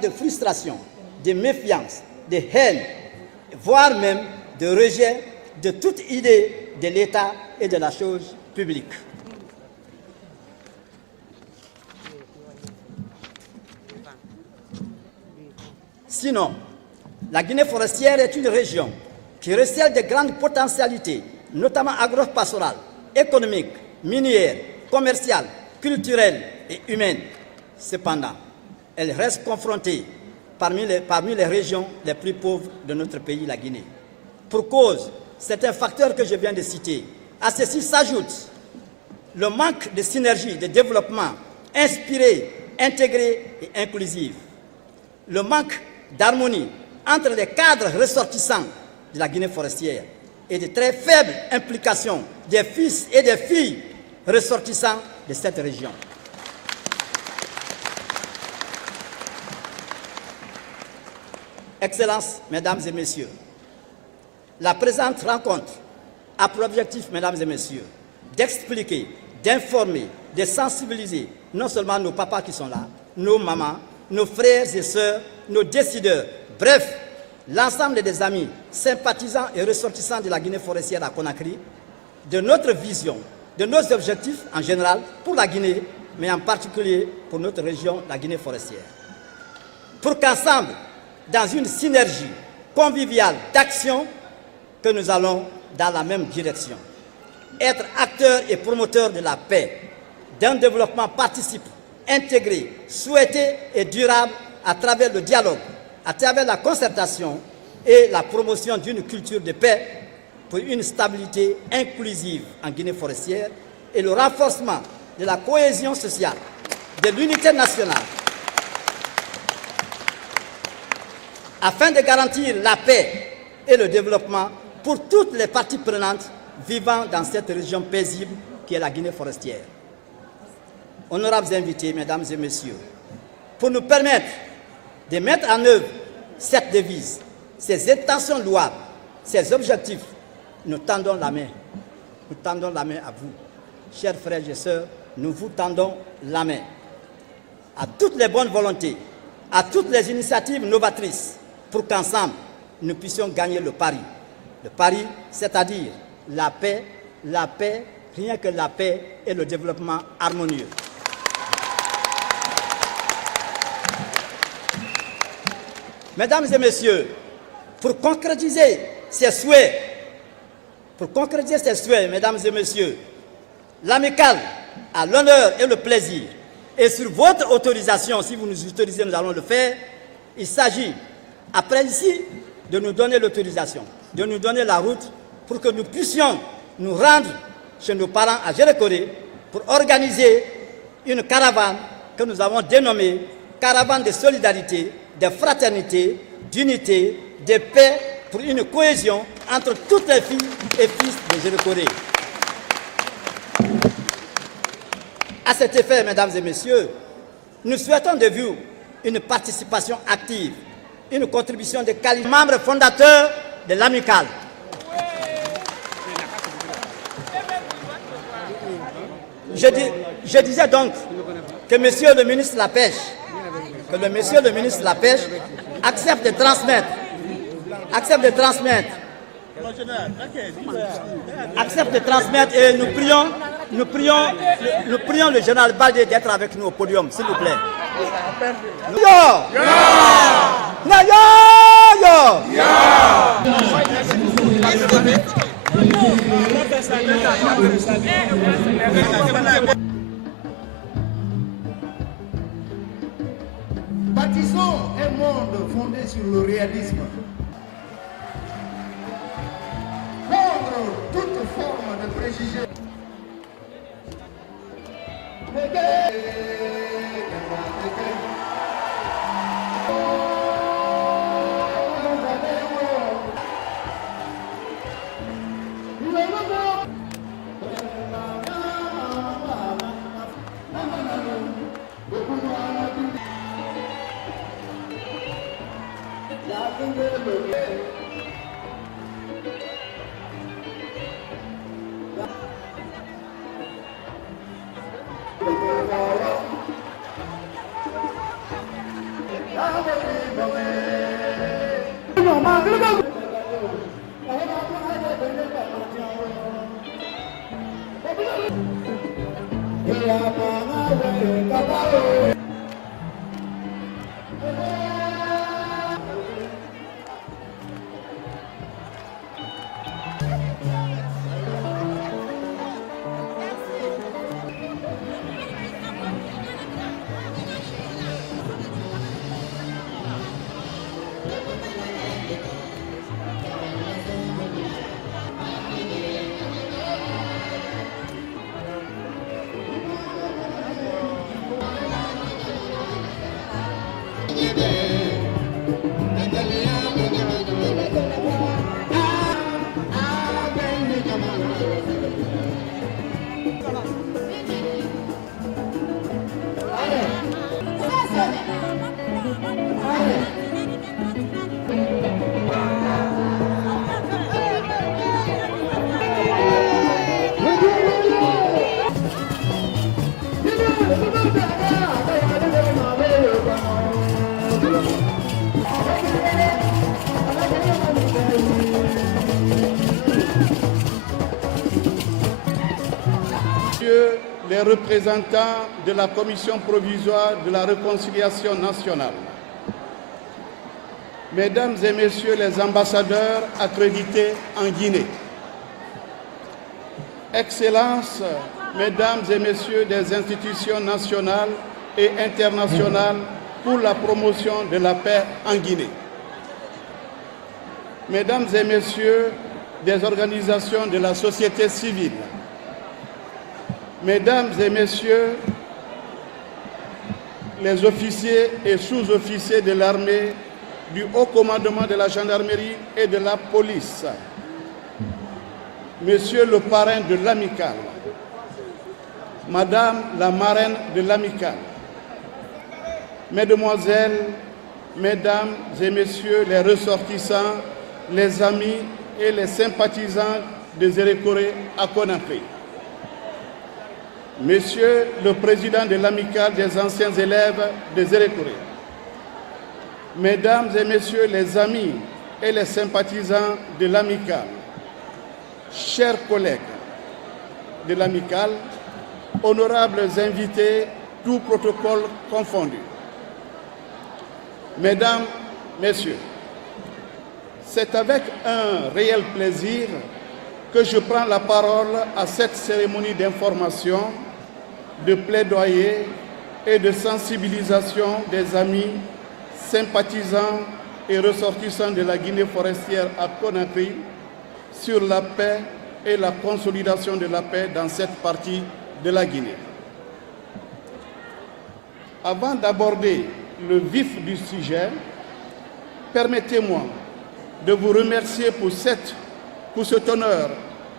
De frustration, de méfiance, de haine, voire même de rejet de toute idée de l'État et de la chose publique. Sinon, la Guinée forestière est une région qui recèle de grandes potentialités, notamment agro-pastorales, économiques, minières, commerciales, culturelles et humaines. Cependant, elle reste confrontée parmi les régions les plus pauvres de notre pays, la Guinée. Pour cause, certains facteurs que je viens de citer. À ceci s'ajoute le manque de synergie, de développement inspiré, intégré et inclusif. Le manque d'harmonie entre les cadres ressortissants de la Guinée forestière et de très faibles implications des fils et des filles ressortissants de cette région. Excellences, Mesdames et Messieurs, la présente rencontre a pour objectif, Mesdames et Messieurs, d'expliquer, d'informer, de sensibiliser non seulement nos papas qui sont là, nos mamans, nos frères et sœurs, nos décideurs, bref, l'ensemble des amis, sympathisants et ressortissants de la Guinée forestière à Conakry, de notre vision, de nos objectifs en général pour la Guinée, mais en particulier pour notre région, la Guinée forestière. Pour qu'ensemble, dans une synergie conviviale d'action, que nous allons dans la même direction. Être acteurs et promoteurs de la paix, d'un développement participe, intégré, souhaité et durable à travers le dialogue, à travers la concertation et la promotion d'une culture de paix pour une stabilité inclusive en Guinée forestière et le renforcement de la cohésion sociale, de l'unité nationale, afin de garantir la paix et le développement pour toutes les parties prenantes vivant dans cette région paisible qui est la Guinée forestière. Honorables invités, Mesdames et Messieurs, pour nous permettre de mettre en œuvre cette devise, ces intentions louables, ces objectifs, nous tendons la main. Nous tendons la main à vous. Chers frères et sœurs, nous vous tendons la main. À toutes les bonnes volontés, à toutes les initiatives novatrices, pour qu'ensemble, nous puissions gagner le pari. Le pari, c'est-à-dire la paix, rien que la paix et le développement harmonieux. Mesdames et Messieurs, pour concrétiser ces souhaits, Mesdames et Messieurs, l'amicale a l'honneur et le plaisir, et sur votre autorisation, si vous nous autorisez, nous allons le faire, il s'agit, après ici, de nous donner l'autorisation, de nous donner la route pour que nous puissions nous rendre chez nos parents à Gérékoré pour organiser une caravane que nous avons dénommée caravane de solidarité, de fraternité, d'unité, de paix pour une cohésion entre toutes les filles et fils de Gérékoré. À cet effet, Mesdames et Messieurs, nous souhaitons de vous une participation active, une contribution de qualité. Membre fondateur de l'amicale. Je disais donc que Monsieur le ministre de la Pêche, accepte de transmettre et nous prions le général Baldé d'être avec nous au podium, s'il vous plaît. Bâtissons un monde fondé sur le réalisme. Contre toute forme de préjugés. Messieurs les représentants de la Commission provisoire de la réconciliation nationale, Mesdames et Messieurs les ambassadeurs accrédités en Guinée, Excellences, Mesdames et Messieurs des institutions nationales et internationales pour la promotion de la paix en Guinée, Mesdames et Messieurs des organisations de la société civile, Mesdames et Messieurs les officiers et sous-officiers de l'armée, du haut commandement de la gendarmerie et de la police, Monsieur le parrain de l'amicale, Madame la marraine de l'amicale, Mesdemoiselles, Mesdames et Messieurs les ressortissants, les amis et les sympathisants de Zérékoré à Conakry, Monsieur le Président de l'amicale des anciens élèves de Zérékoré, Mesdames et Messieurs les amis et les sympathisants de l'amicale, chers collègues de l'amicale, honorables invités, tout protocole confondu, Mesdames, Messieurs, c'est avec un réel plaisir que je prends la parole à cette cérémonie d'information, de plaidoyer et de sensibilisation des amis, sympathisants et ressortissants de la Guinée forestière à Conakry sur la paix et la consolidation de la paix dans cette partie de la Guinée. Avant d'aborder le vif du sujet, permettez-moi de vous remercier pour cet honneur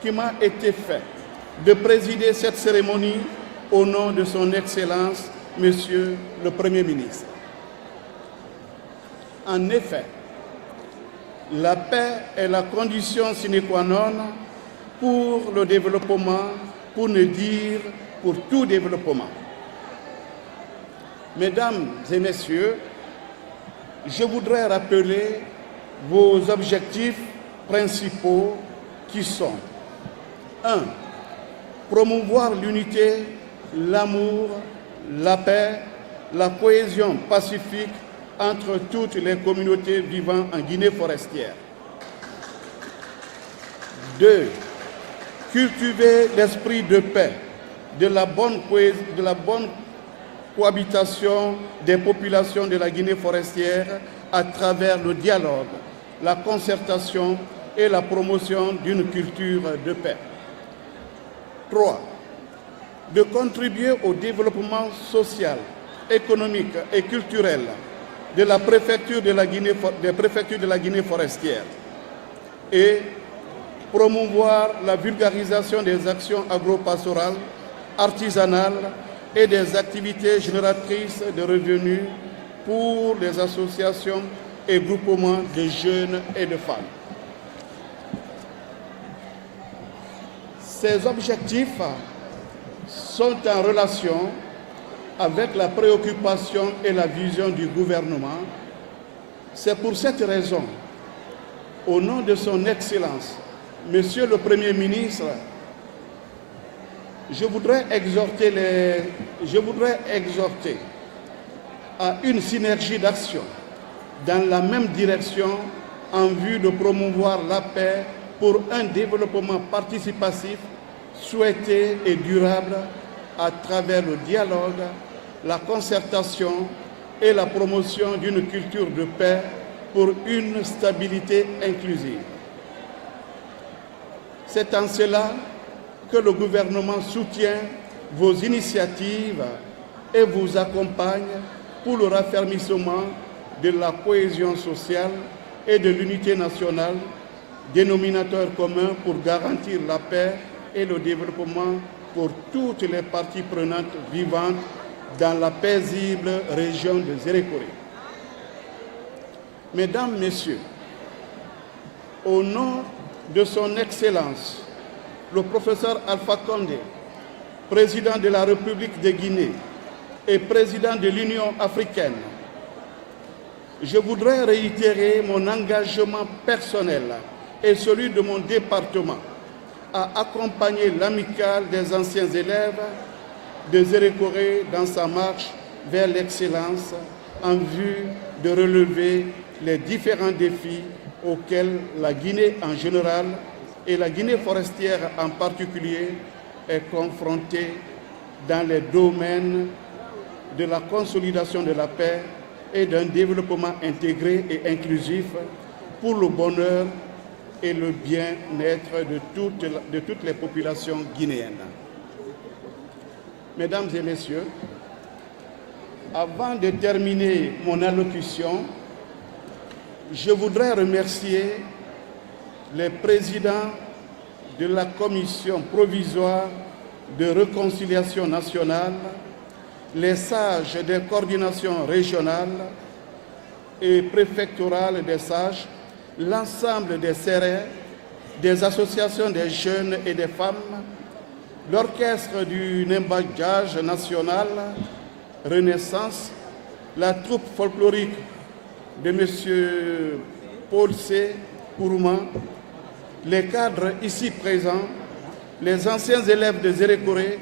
qui m'a été fait de présider cette cérémonie au nom de son Excellence, Monsieur le Premier ministre. En effet, la paix est la condition sine qua non pour le développement, pour ne dire pour tout développement. Mesdames et Messieurs, je voudrais rappeler vos objectifs principaux qui sont 1. Promouvoir l'unité, l'amour, la paix, la cohésion pacifique entre toutes les communautés vivant en Guinée forestière. 2. Cultiver l'esprit de paix, de la bonne cohabitation des populations de la Guinée forestière à travers le dialogue, la concertation et la promotion d'une culture de paix. 3. De contribuer au développement social, économique et culturel de la préfecture de la Guinée, des préfectures de la Guinée forestière et promouvoir la vulgarisation des actions agro-pastorales, artisanales et des activités génératrices de revenus pour les associations et groupements de jeunes et de femmes. Ces objectifs sont en relation avec la préoccupation et la vision du gouvernement C'est pour cette raison, au nom de son Excellence, Monsieur le Premier ministre, je voudrais exhorter à une synergie d'action dans la même direction en vue de promouvoir la paix pour un développement participatif, souhaité et durable à travers le dialogue, la concertation et la promotion d'une culture de paix pour une stabilité inclusive. C'est en cela que le gouvernement soutient vos initiatives et vous accompagne pour le raffermissement de la cohésion sociale et de l'unité nationale, dénominateur commun pour garantir la paix et le développement pour toutes les parties prenantes vivantes dans la paisible région de Zérékoré. Mesdames, Messieurs, au nom de son Excellence, le professeur Alpha Condé, président de la République de Guinée et président de l'Union africaine, je voudrais réitérer mon engagement personnel et celui de mon département à accompagner l'amicale des anciens élèves de Zérékoré dans sa marche vers l'excellence en vue de relever les différents défis auxquels la Guinée en général et la Guinée forestière en particulier est confrontée dans les domaines de la consolidation de la paix et d'un développement intégré et inclusif pour le bonheur et le bien-être de toutes les populations guinéennes. Mesdames et Messieurs, avant de terminer mon allocution, je voudrais remercier les présidents de la Commission provisoire de réconciliation nationale, les sages des coordinations régionales et préfectorales des sages, l'ensemble des CERES, des associations des jeunes et des femmes, l'orchestre du Nembadjage national, Renaissance, la troupe folklorique de M. Paul C. Kourouma, les cadres ici présents, les anciens élèves de Zérékoré,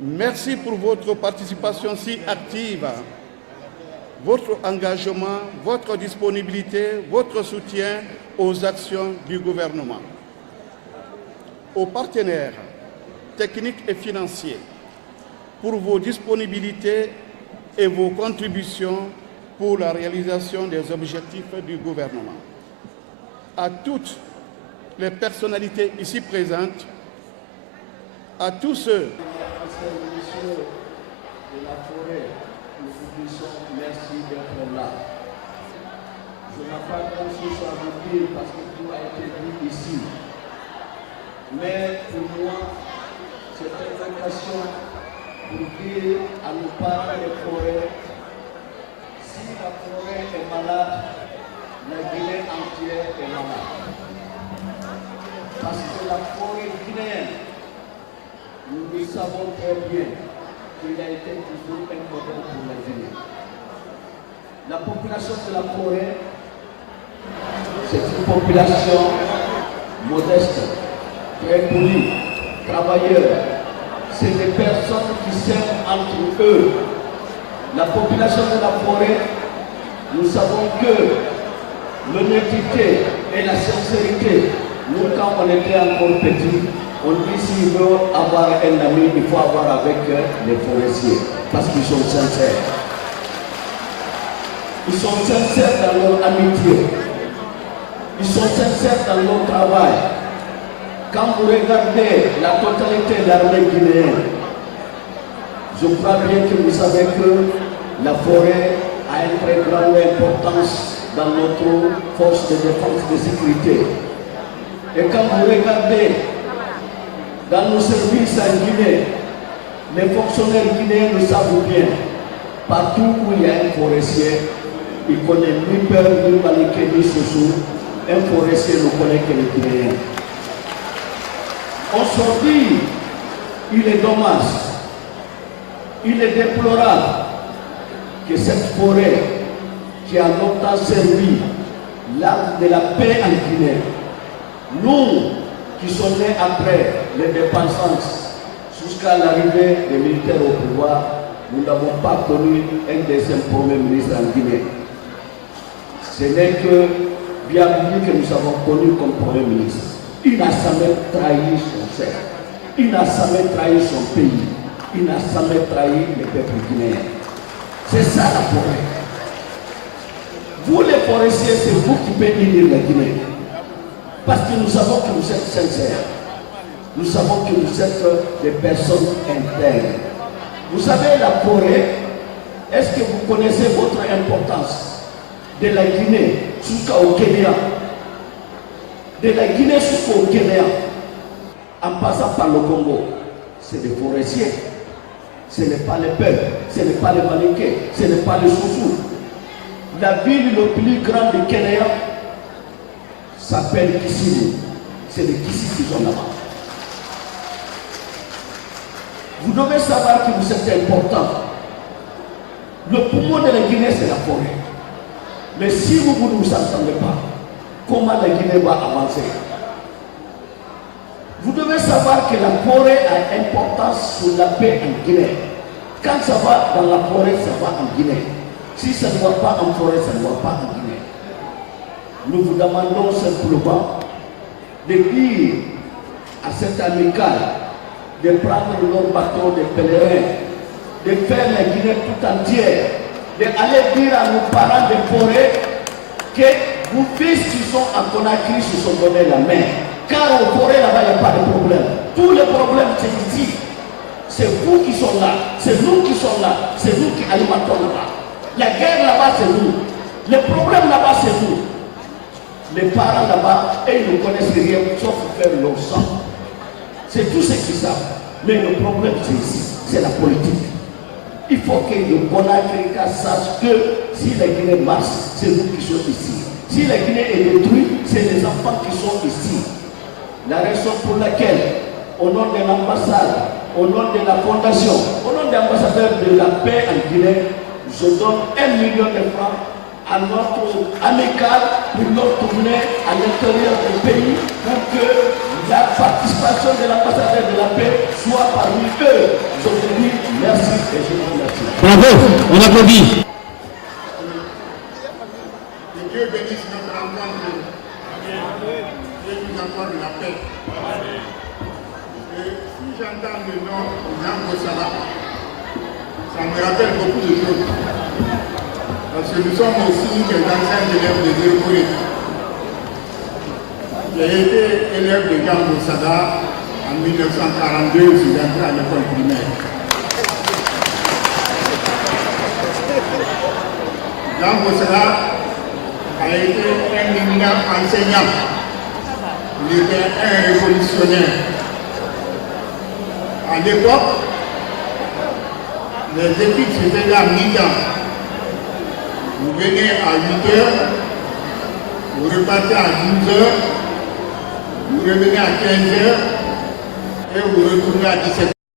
merci pour votre participation si active, votre engagement, votre disponibilité, votre soutien aux actions du gouvernement. Aux partenaires techniques et financiers, pour vos disponibilités et vos contributions pour la réalisation des objectifs du gouvernement. À toutes les personnalités ici présentes, à tous ceux Monsieur de la forêt, nous vous disons merci d'être là. Je n'ai pas grand-chose à vous dire parce que tout a été dit ici. Mais pour moi, c'est une occasion pour dire à nos parents de forêt, si la forêt est malade, la Guinée entière est malade. Parce que la forêt guinéenne, nous savons très bien qu'il a été toujours un modèle pour la Guinée. La population de la forêt, c'est une population modeste, très polie, travailleur. C'est des personnes qui s'aiment entre eux. La population de la forêt, nous savons que l'honnêteté et la sincérité, nous quand on était encore petits, on dit s'il veut avoir un ami, il faut avoir avec les forestiers, parce qu'ils sont sincères. Ils sont sincères dans leur amitié. Ils sont sincères dans leur travail. Quand vous regardez la totalité de l'armée guinéenne, je crois bien que vous savez que la forêt a une très grande importance dans notre force de défense et de sécurité. Et quand vous regardez dans nos services en Guinée, les fonctionnaires guinéens le savent bien. Partout où il y a un forestier, il connaît ni peur, ni paniquer, ni sous. Un forestier ne connaît que les Guinéens. Aujourd'hui, il est dommage, il est déplorable que cette forêt qui qui a longtemps servi l'arme de la paix en Guinée. Nous, qui sommes nés après l'indépendance jusqu'à l'arrivée des militaires au pouvoir, nous n'avons pas connu un deuxième premier ministre en Guinée. Ce n'est que via lui que nous avons connu comme premier ministre. Il n'a jamais trahi son cercle. Il n'a jamais trahi son pays. Il n'a jamais trahi le peuple guinéen. C'est ça la forêt. Vous les forestiers, c'est vous qui pouvez unir la Guinée. Parce que nous savons que vous êtes sincères. Nous savons que vous êtes des personnes intègres. Vous savez, la forêt, est-ce que vous connaissez votre importance de la Guinée jusqu'au Kenya? De la Guinée jusqu'au Kenya, en passant par le Congo, c'est des forestiers. Ce n'est pas les peuples, ce n'est pas les Maniquais, ce n'est pas les Soussous. La ville le plus grande du Kenya s'appelle Kisumu. C'est les Kissi qui sont là-bas. Vous devez savoir que vous êtes important. Le poumon de la Guinée, c'est la forêt. Mais si vous ne vous entendez pas, comment la Guinée va avancer? Vous devez savoir que la forêt a importance sur la paix en Guinée. Quand ça va dans la forêt, ça va en Guinée. Si ça ne va pas en forêt, ça ne va pas en Guinée. Nous vous demandons simplement de dire à cette amicale de prendre leur bateau de pèlerins, de faire la Guinée tout entière, d'aller dire à nos parents de forêt que vos fils qui sont à Conakry se sont donné la main. Car au forêt là-bas, il n'y a pas de problème. Tous les problèmes, c'est ici. C'est vous qui sont là, c'est nous qui sommes là, c'est nous qui alimentons là-bas. La guerre là-bas, c'est nous. Les problèmes là-bas, c'est nous. Les parents là-bas, ils ne connaissent rien sauf faire leur sang. C'est tout ce qu'ils savent. Mais le problème, c'est ici, c'est la politique. Il faut que le Conakry sache que si la Guinée marche, c'est nous qui sommes ici. Si la Guinée est détruite, c'est les enfants qui sont ici. La raison pour laquelle, au nom de l'ambassade, au nom de la fondation, au nom de l'ambassadeur de la paix en Guinée, je donne 1 million de francs à notre amical pour leur tourner à l'intérieur du pays pour que la participation de l'ambassadeur de la paix soit parmi eux. Je vous dis merci et je vous remercie. Bravo, on applaudit. Que Dieu bénisse notre rencontre et nous accorde la paix. Et si j'entends le nom Jean Bossala, ça me rappelle beaucoup de choses. Parce que nous sommes aussi des anciens élèves de Zérocoré. J'ai été élève de Jean Bossala en 1942, je suis entré à l'école primaire. Jean Bossala a été un éminent enseignant. Il était un révolutionnaire. À l'époque, les études se faisaient à mi-temps. Vous venez à 8 heures, vous repartez à 12 heures, vous revenez à 15 heures et vous retournez à 17 heures.